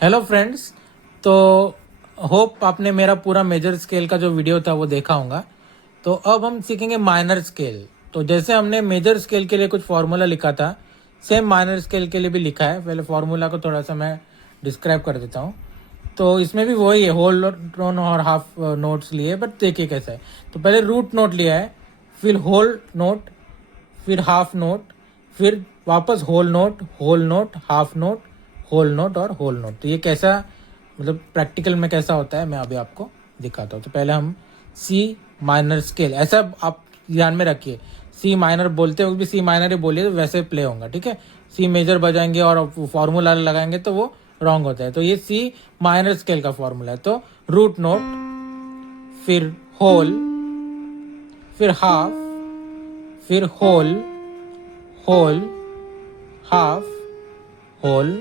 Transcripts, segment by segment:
Hello friends. तो hope आपने मेरा पूरा मेजर स्केल का जो वीडियो था वो देखा होगा। तो अब हम सीखेंगे माइनर स्केल। तो जैसे हमने मेजर स्केल के लिए कुछ फार्मूला लिखा था, सेम माइनर स्केल के लिए भी लिखा है। पहले फार्मूला को थोड़ा सा मैं डिस्क्राइब कर देता हूँ। तो इसमें भी वही है, होल टोन और हाफ नोट्स लिए, बट देखिए कैसा है। तो पहले रूट नोट लिया है, फिर होल नोट, फिर हाफ नोट, फिर वापस whole note, half note, whole note और होल नोट। तो ये कैसा, मतलब प्रैक्टिकल में कैसा होता है मैं अभी आपको दिखाता हूँ। तो पहले हम सी माइनर स्केल, ऐसा आप ध्यान में रखिए, सी माइनर बोलते हुए भी सी माइनर ही बोलिए तो वैसे प्ले होगा, ठीक है। सी मेजर बजाएंगे और फॉर्मूला लगाएंगे तो वो रॉन्ग होता है। तो ये सी माइनर स्केल का फॉर्मूला है। तो रूट नोट, फिर होल, फिर हाफ, फिर whole, whole, half, whole,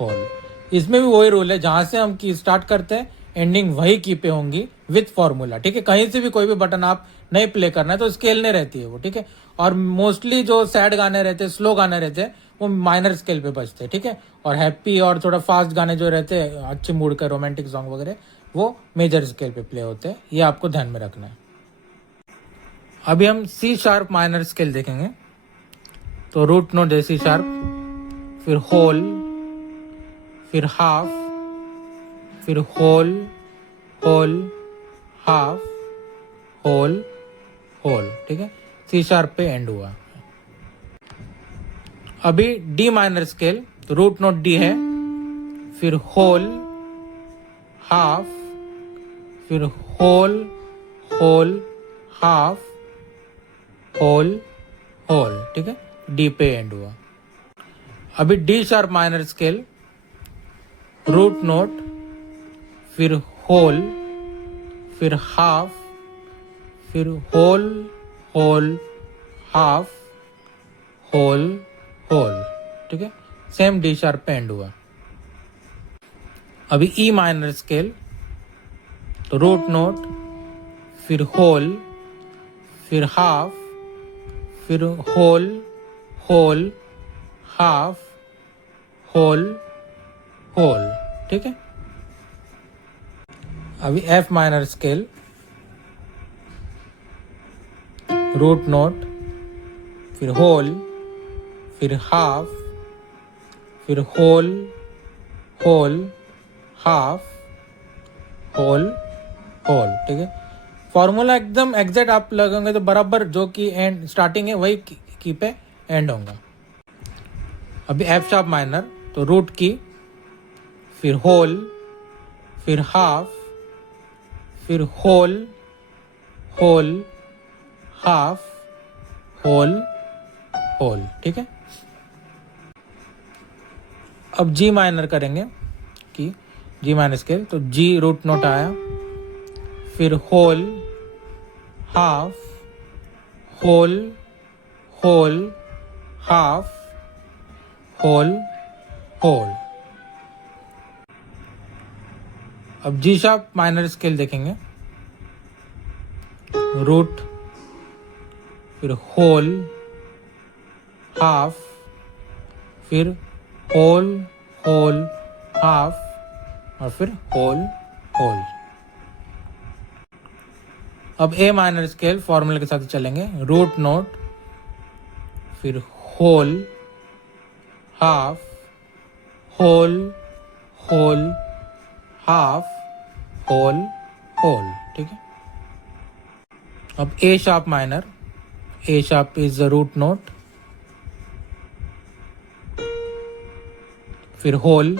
whole. इसमें भी वही रूल है, जहां से हम की स्टार्ट करते हैं एंडिंग वही की पे होंगी विथ फॉर्मूला, ठीक है। कहीं से भी कोई भी बटन आप नहीं प्ले करना है तो स्केल नहीं रहती है वो, ठीक है। और मोस्टली जो सैड गाने रहते हैं, स्लो गाने रहते हैं, वो माइनर स्केल पे बजते हैं, ठीक है। और हैप्पी और थोड़ा फास्ट गाने जो रहते हैं, अच्छे मूड का रोमांटिक सॉन्ग वगैरह, वो मेजर स्केल पे प्ले होते हैं। ये आपको ध्यान में रखना है। अभी हम सी शार्प माइनर स्केल देखेंगे। तो रूट नोट सी शार्प, फिर होल, फिर हाफ, फिर whole, whole, half, whole, whole, ठीक है। सी शार्प पे एंड हुआ। अभी डी माइनर स्केल। तो रूट नोट डी है, फिर होल, हाफ, फिर whole, whole, half, whole, whole, ठीक है। डी पे एंड हुआ। अभी D sharp minor scale. Root note, फिर होल, फिर हाफ, फिर whole, whole, half, whole, whole, ठीक है। सेम डी शार्प पे एंड हुआ। अभी ई माइनर स्केल। तो रूट नोट, फिर होल, फिर हाफ, फिर whole, whole, half, whole, whole, ठीक है। अभी F minor scale. Root note, फिर होल, फिर हाफ, फिर whole, whole, half, whole, whole, ठीक है। फॉर्मूला एकदम एग्जैक्ट आप लगेंगे तो बराबर जो कि एंड स्टार्टिंग है वही की पे एंड होगा। अभी एफ शार्प माइनर। तो रूट की, फिर होल, फिर हाफ, फिर whole, whole, half, whole, whole, ठीक है। अब जी माइनर करेंगे कि जी माइनर स्केल। तो जी रूट नोट आया, फिर whole, half, whole, whole, half, whole, whole. अब जी शार्प माइनर स्केल देखेंगे। रूट, फिर होल, हाफ, फिर होल, होल, हाफ और फिर होल, होल। अब ए माइनर स्केल फॉर्मूले के साथ चलेंगे। रूट नोट, फिर whole, half, whole, whole, half, whole, whole, ठीक है। अब A sharp minor. A sharp is the root note, फिर whole,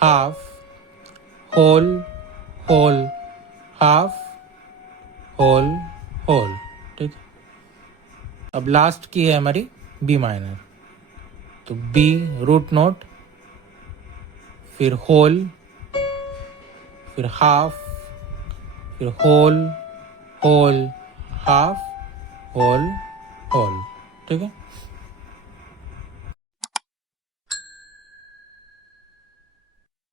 half, whole, whole, half, whole, whole, ठीक है। अब लास्ट की है हमारी बी माइनर। तो बी रूट नोट, फिर होल, फिर हाफ, फिर whole, whole, half, whole, whole, ठीक है।